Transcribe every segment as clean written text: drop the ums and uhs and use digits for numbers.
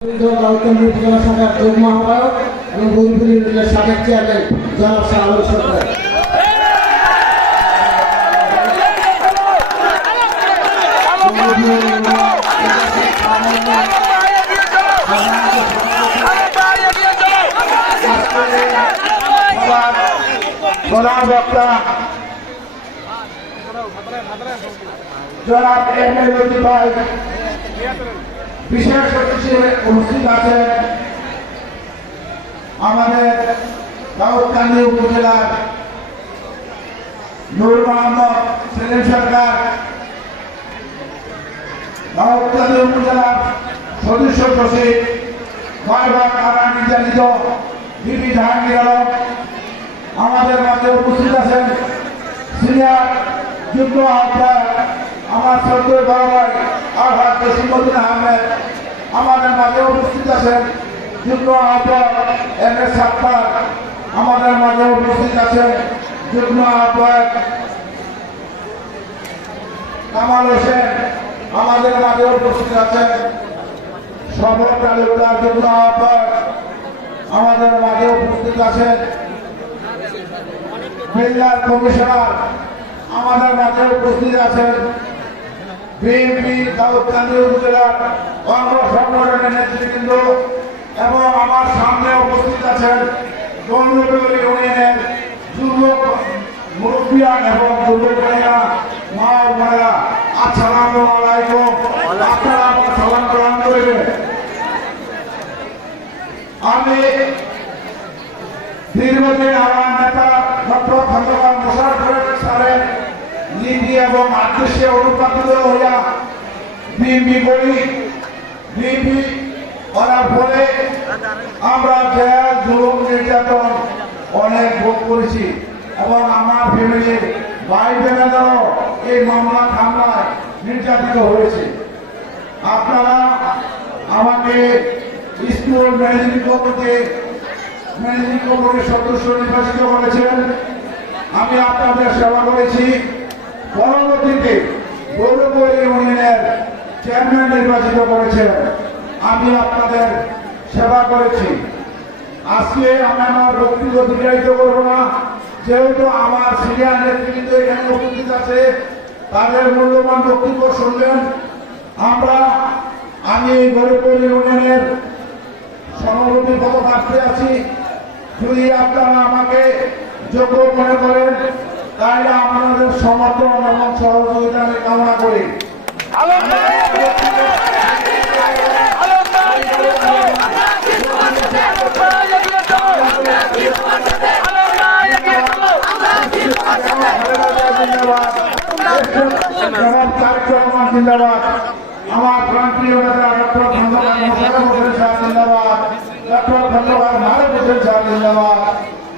শাখার যুগ্ম আহ্বায়ক এবং গৌরীপুর ইউনিয়নের সাবেক চেয়ারম্যান জনাব শাহাবুল সরকার। প্রধান বক্তা জনাব এম.এ. লতিফ ভাই বিশেষ অতিথি হিসেবে উপস্থিত আছেন আমাদের দাউদকান্দি উপজেলার নূর মোহাম্মদ সেলিম সরকার, দাউদকান্দি উপজেলার সদস্য সচিব বারবার কারা নির্যাতিত বিবি জাহাঙ্গীর আলম আমাদের মাঝে উপস্থিত আছেন। সিনিয়র যুগ্ম আহ্বায়ক আমার শ্রদ্ধেয় বড় ভাই আলহাজ জসিমউদ্দিন আহমেদ আমাদের মাঝে উপস্থিত আছেন। যুগ্ম আহ্বায়ক এম.এ. সাত্তার আমাদের মাঝে উপস্থিত আছেন। যুগ্ম আহ্বায়ক কামাল হোসেন আমাদের মাঝে উপস্থিত আছেন। সফর তালুকদার যুগ্ম আহ্বায়ক আমাদের মাঝে উপস্থিত আছেন। জেলার কমিশনার আমাদের মাঝে উপস্থিত আছেন। বিএনপি দাউদকান্দি উপজেলার অঙ্গ সংগঠনের নেতৃবৃন্দ এবং আমার সামনে উপস্থিত আছেন গৌরীপুর ইউনিয়নের যুবক মুরব্বিয়ান এবং যুবক ভাইরা, মা ও বোনেরা, আসসালামু আলাইকুম। আপনারা আমার সালাম গ্রহণ করবেন। আমি দীর্ঘদিন আমার নেতা ডক্টর খন্দকার মোশাররফ স্যারের নীতি এবং আদর্শে অনুপ্রাণিত হইয়া বিএনপি করি। বিএনপি করার ফলে আমরা জেল জুলুম নির্যাতন অনেক ভোগ করেছি এবং আমার ফ্যামিলির ভাই বোনেরাও এই মামলা হামলায় নির্যাতিত হয়েছে। আপনারা আমাকে স্কুল ম্যানেজিং কমিটির সদস্য নির্বাচিত করেছেন। আমি আপনাদের সেবা করেছি। পরবর্তীতে গৌরীপুর ইউনিয়নের চেয়ারম্যান নির্বাচিত করেছেন। আমি আপনাদের সেবা করেছি। আজকে আমি আমার বক্তব্য দীর্ঘায়িত করব না, যেহেতু আমার সিনিয়র নেতৃবৃন্দ এখানে উপস্থিত আছে, তাদের মূল্যবান বক্তব্য শুনলেন। আমি গৌরীপুর ইউনিয়নের সভাপতি পদপ্রার্থী আছি। যদি আপনারা আমাকে যোগ্য মনে করেন তাহলে আপনাদের সমর্থন এবং সহযোগিতা আমি কামনা করি। জিন্দাবাদ। আমার প্রান্তীয় নেতা ডক্টর খন্দকার মোশাররফ হোসেন সাহেব জিন্দাবাদ। ডক্টর খন্দকার মারুফ হোসেন সাহেব জিন্দাবাদ।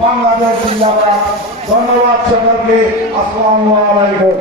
বাংলাদেশ জিন্দাবাদ। ধন্যবাদ সকলকে। আসসালামু আলাইকুম।